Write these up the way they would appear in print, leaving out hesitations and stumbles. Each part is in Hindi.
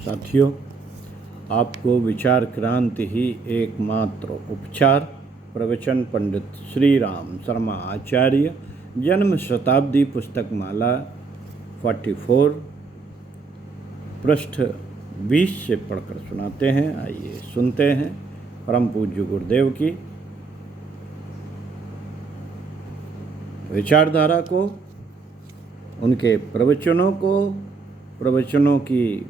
साथियों, आपको विचार क्रांति ही एकमात्र उपचार। प्रवचन पंडित श्री राम शर्मा आचार्य, जन्म शताब्दी पुस्तक माला 44, पृष्ठ 20 से पढ़कर सुनाते हैं। आइए सुनते हैं परम पूज्य गुरुदेव की विचारधारा को, उनके प्रवचनों की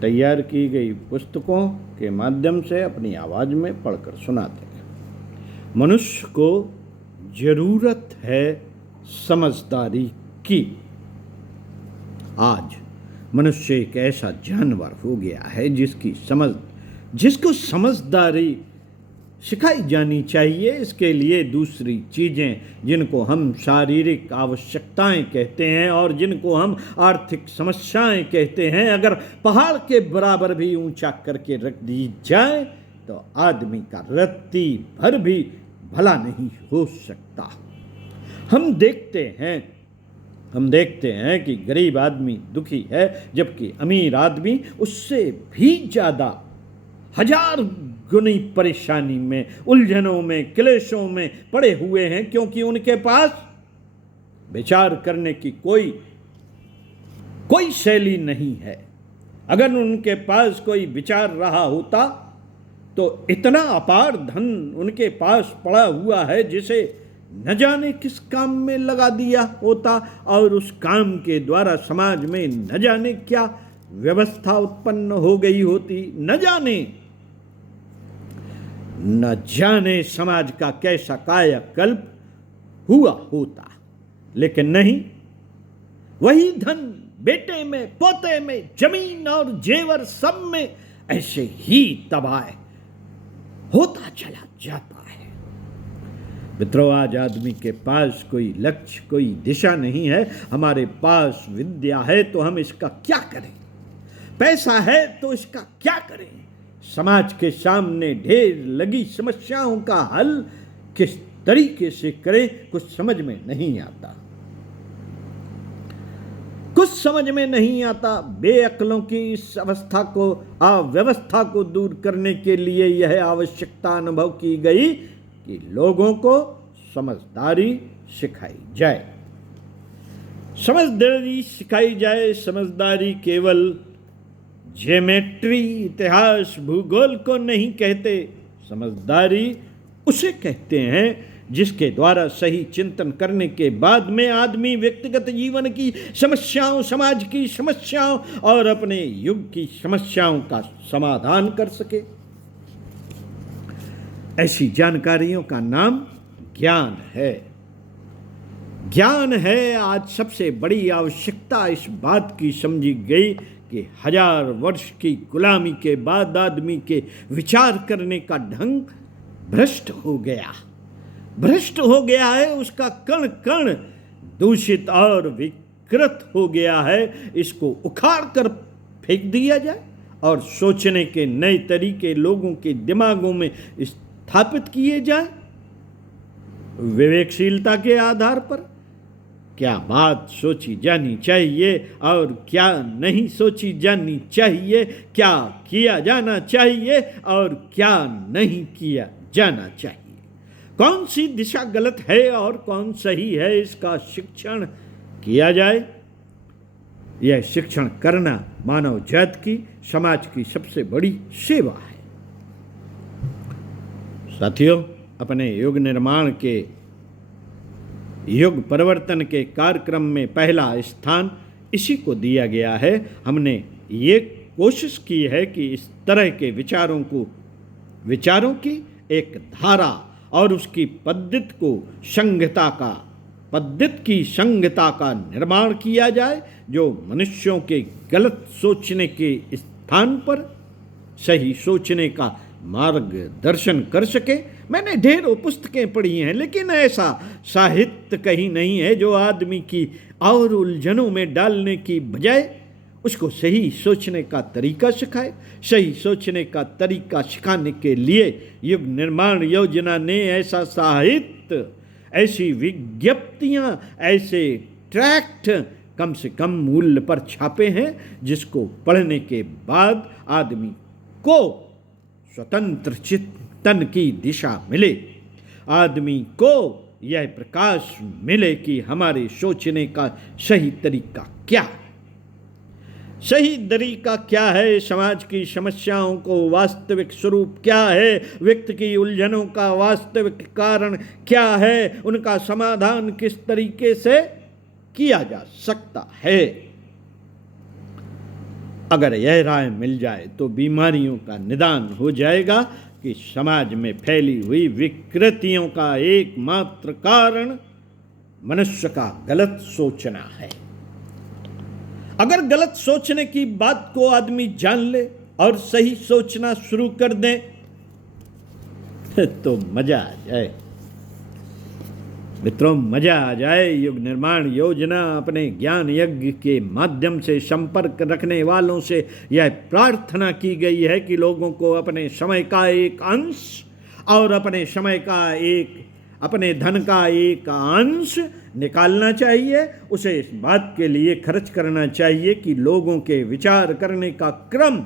तैयार की गई पुस्तकों के माध्यम से अपनी आवाज़ में पढ़कर सुनाते हैं। मनुष्य को जरूरत है समझदारी की। आज मनुष्य एक ऐसा जानवर हो गया है जिसको समझदारी सिखाई जानी चाहिए। इसके लिए दूसरी चीज़ें जिनको हम शारीरिक आवश्यकताएं कहते हैं और जिनको हम आर्थिक समस्याएं कहते हैं, अगर पहाड़ के बराबर भी ऊंचा करके रख दी जाए तो आदमी का रत्ती भर भी भला नहीं हो सकता। हम देखते हैं कि गरीब आदमी दुखी है, जबकि अमीर आदमी उससे भी ज़्यादा हजार गुनी परेशानी में, उलझनों में, क्लेशों में पड़े हुए हैं, क्योंकि उनके पास विचार करने की कोई शैली नहीं है। अगर उनके पास कोई विचार रहा होता तो इतना अपार धन उनके पास पड़ा हुआ है जिसे न जाने किस काम में लगा दिया होता, और उस काम के द्वारा समाज में न जाने क्या व्यवस्था उत्पन्न हो गई होती। न जाने समाज का कैसा कायाकल्प हुआ होता। लेकिन नहीं, वही धन बेटे में, पोते में, जमीन और जेवर सब में ऐसे ही तबाह होता चला जाता है। मित्रों, आज आदमी के पास कोई लक्ष्य, कोई दिशा नहीं है। हमारे पास विद्या है तो हम इसका क्या करें? पैसा है तो इसका क्या करें? समाज के सामने ढेर लगी समस्याओं का हल किस तरीके से करें, कुछ समझ में नहीं आता। बेअक्लों की इस अव्यवस्था को दूर करने के लिए यह आवश्यकता अनुभव की गई कि लोगों को समझदारी सिखाई जाए। समझदारी केवल ज्योमेट्री, इतिहास, भूगोल को नहीं कहते। समझदारी उसे कहते हैं जिसके द्वारा सही चिंतन करने के बाद में आदमी व्यक्तिगत जीवन की समस्याओं, समाज की समस्याओं और अपने युग की समस्याओं का समाधान कर सके। ऐसी जानकारियों का नाम ज्ञान है। आज सबसे बड़ी आवश्यकता इस बात की समझी गई कि 1000 वर्ष की गुलामी के बाद आदमी के विचार करने का ढंग भ्रष्ट हो गया है। उसका कण कण दूषित और विकृत हो गया है। इसको उखाड़ कर फेंक दिया जाए और सोचने के नए तरीके लोगों के दिमागों में स्थापित किए जाए विवेकशीलता के आधार पर। क्या बात सोची जानी चाहिए और क्या नहीं सोची जानी चाहिए, क्या किया जाना चाहिए और क्या नहीं किया जाना चाहिए, कौन सी दिशा गलत है और कौन सही है, इसका शिक्षण किया जाए। यह शिक्षण करना मानव जाति की, समाज की सबसे बड़ी सेवा है। साथियों, अपने युग निर्माण के, युग परिवर्तन के कार्यक्रम में पहला स्थान इसी को दिया गया है। हमने ये कोशिश की है कि इस तरह के विचारों की एक धारा और उसकी पद्धति की संहिता का निर्माण किया जाए, जो मनुष्यों के गलत सोचने के स्थान पर सही सोचने का मार्गदर्शन कर सके। मैंने ढेरों पुस्तकें पढ़ी हैं, लेकिन ऐसा साहित्य कहीं नहीं है जो आदमी की और उलझनों में डालने की बजाय उसको सही सोचने का तरीका सिखाए। सही सोचने का तरीका सिखाने के लिए युग निर्माण योजना ने ऐसा साहित्य, ऐसी विज्ञप्तियाँ, ऐसे ट्रैक्ट कम से कम मूल्य पर छापे हैं, जिसको पढ़ने के बाद आदमी को स्वतंत्र चिंतन की दिशा मिले, आदमी को यह प्रकाश मिले कि हमारे सोचने का सही तरीका क्या है। सही तरीका क्या है, समाज की समस्याओं को वास्तविक स्वरूप क्या है, व्यक्ति की उलझनों का वास्तविक कारण क्या है, उनका समाधान किस तरीके से किया जा सकता है। अगर यह राय मिल जाए तो बीमारियों का निदान हो जाएगा कि समाज में फैली हुई विकृतियों का एकमात्र कारण मनुष्य का गलत सोचना है। अगर गलत सोचने की बात को आदमी जान ले और सही सोचना शुरू कर दे तो मजा आ जाए मित्रों, मजा आ जाए। युग निर्माण योजना अपने ज्ञान यज्ञ के माध्यम से संपर्क रखने वालों से यह प्रार्थना की गई है कि लोगों को अपने समय का एक अंश और अपने धन का एक अंश निकालना चाहिए। उसे इस बात के लिए खर्च करना चाहिए कि लोगों के विचार करने का क्रम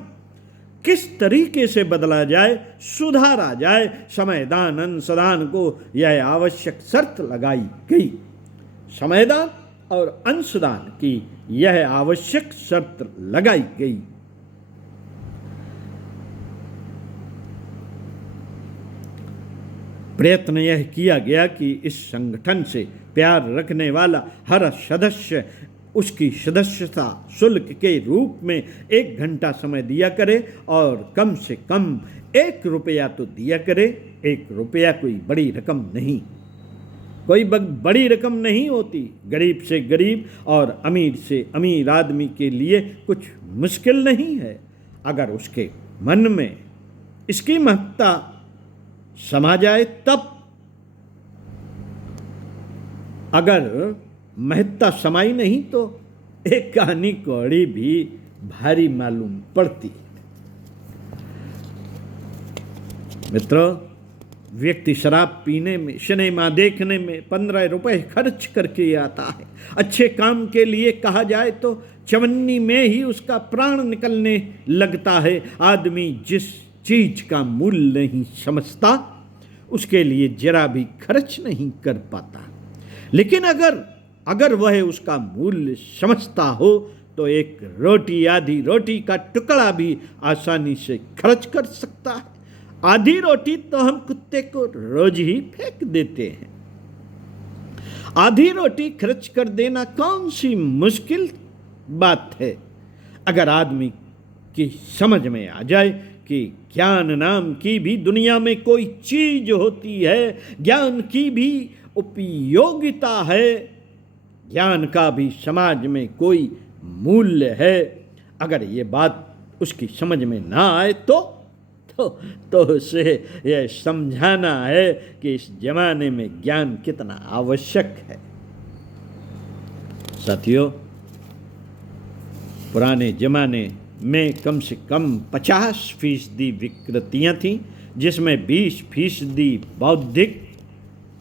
किस तरीके से बदला जाए, सुधारा जाए। समयदान अंशदान को यह आवश्यक शर्त लगाई गई। समयदान और अंशदान की यह आवश्यक शर्त लगाई गई। प्रयत्न यह किया गया कि इस संगठन से प्यार रखने वाला हर सदस्य उसकी सदस्यता शुल्क के रूप में 1 घंटा समय दिया करे और कम से कम 1 रुपया तो दिया करे। 1 रुपया कोई बड़ी रकम नहीं, कोई बड़ी रकम नहीं होती। गरीब से गरीब और अमीर से अमीर आदमी के लिए कुछ मुश्किल नहीं है, अगर उसके मन में इसकी महत्ता समा जाए तब। अगर महत्ता समाई नहीं तो एक कहानी कौड़ी भी भारी मालूम पड़ती। मित्रों, व्यक्ति शराब पीने में, सिनेमा देखने में 15 रुपए खर्च करके आता है। अच्छे काम के लिए कहा जाए तो चवन्नी में ही उसका प्राण निकलने लगता है। आदमी जिस चीज का मूल्य नहीं समझता उसके लिए जरा भी खर्च नहीं कर पाता। लेकिन अगर वह उसका मूल्य समझता हो तो एक रोटी, आधी रोटी का टुकड़ा भी आसानी से खर्च कर सकता है। आधी रोटी तो हम कुत्ते को रोज ही फेंक देते हैं। आधी रोटी खर्च कर देना कौन सी मुश्किल बात है, अगर आदमी की समझ में आ जाए कि ज्ञान नाम की भी दुनिया में कोई चीज होती है, ज्ञान की भी उपयोगिता है, ज्ञान का भी समाज में कोई मूल्य है। अगर ये बात उसकी समझ में ना आए तो उसे यह समझाना है कि इस जमाने में ज्ञान कितना आवश्यक है। साथियों, पुराने जमाने में कम से कम 50% विकृतियां थीं, जिसमें 20% बौद्धिक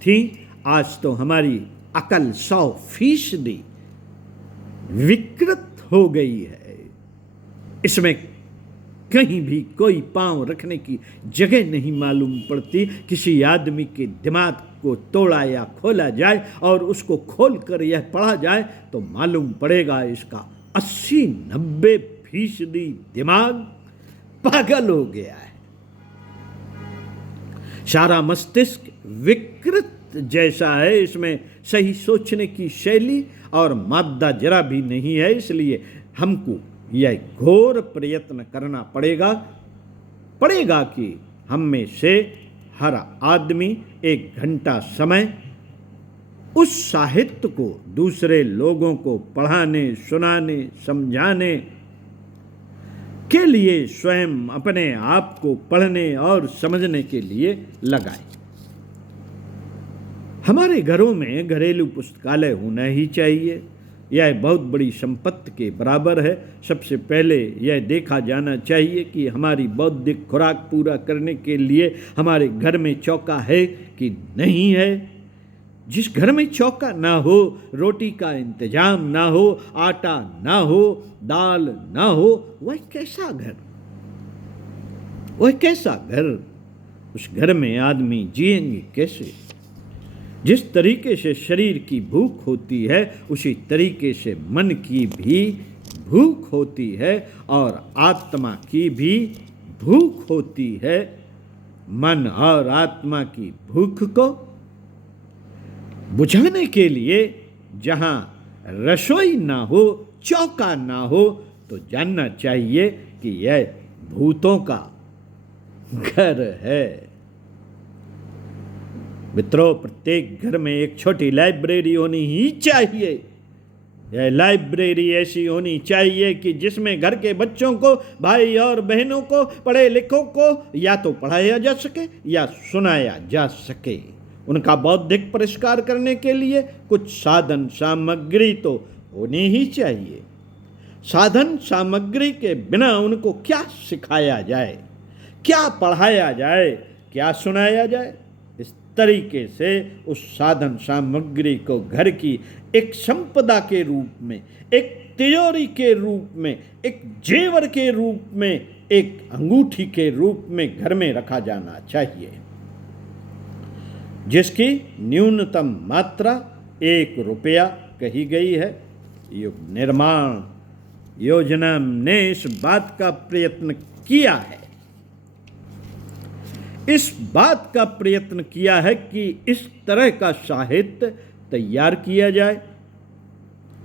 थी। आज तो हमारी अकल 100% विकृत हो गई है। इसमें कहीं भी कोई पांव रखने की जगह नहीं मालूम पड़ती। किसी आदमी के दिमाग को तोड़ा या खोला जाए और उसको खोलकर यह पढ़ा जाए तो मालूम पड़ेगा इसका 80-90% दिमाग पागल हो गया है। सारा मस्तिष्क विकृत जैसा है। इसमें सही सोचने की शैली और मादा जरा भी नहीं है। इसलिए हमको यह घोर प्रयत्न करना पड़ेगा कि हम में से हर आदमी 1 घंटा समय उस साहित्य को दूसरे लोगों को पढ़ाने, सुनाने, समझाने के लिए स्वयं अपने आप को पढ़ने और समझने के लिए लगाए। हमारे घरों में घरेलू पुस्तकालय होना ही चाहिए। यह बहुत बड़ी संपत्ति के बराबर है। सबसे पहले यह देखा जाना चाहिए कि हमारी बौद्धिक खुराक पूरा करने के लिए हमारे घर में चौका है कि नहीं है। जिस घर में चौका ना हो, रोटी का इंतजाम ना हो, आटा ना हो, दाल ना हो, वह कैसा घर, वह कैसा घर? उस घर में आदमी जिएंगे कैसे? जिस तरीके से शरीर की भूख होती है, उसी तरीके से मन की भी भूख होती है और आत्मा की भी भूख होती है। मन और आत्मा की भूख को बुझाने के लिए जहाँ रसोई ना हो, चौका ना हो, तो जानना चाहिए कि यह भूतों का घर है। मित्रों, प्रत्येक घर में एक छोटी लाइब्रेरी होनी ही चाहिए। यह लाइब्रेरी ऐसी होनी चाहिए कि जिसमें घर के बच्चों को, भाई और बहनों को, पढ़े लिखों को या तो पढ़ाया जा सके या सुनाया जा सके। उनका बौद्धिक परिष्कार करने के लिए कुछ साधन सामग्री तो होनी ही चाहिए। साधन सामग्री के बिना उनको क्या सिखाया जाए, क्या पढ़ाया जाए, क्या सुनाया जाए? इस तरीके से उस साधन सामग्री को घर की एक संपदा के रूप में, एक तिजोरी के रूप में, एक जेवर के रूप में, एक अंगूठी के रूप में घर में रखा जाना चाहिए, जिसकी न्यूनतम मात्रा 1 रुपया कही गई है। युग निर्माण योजना ने इस बात का प्रयत्न किया है, इस बात का प्रयत्न किया है कि इस तरह का साहित्य तैयार किया जाए,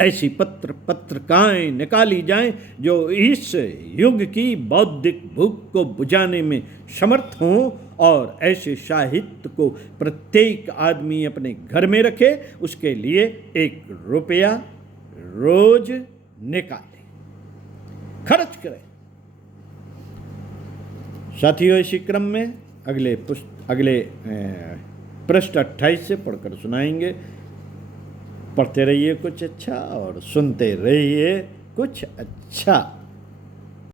ऐसी पत्रिकाएं निकाली जाएं जो इस युग की बौद्धिक भूख को बुझाने में समर्थ हों, और ऐसे साहित्य को प्रत्येक आदमी अपने घर में रखे। उसके लिए 1 रुपया रोज निकाले, खर्च करें। साथियों, इसी क्रम में अगले पृष्ठ 28 से पढ़कर सुनाएंगे। पढ़ते रहिए कुछ अच्छा और सुनते रहिए कुछ अच्छा।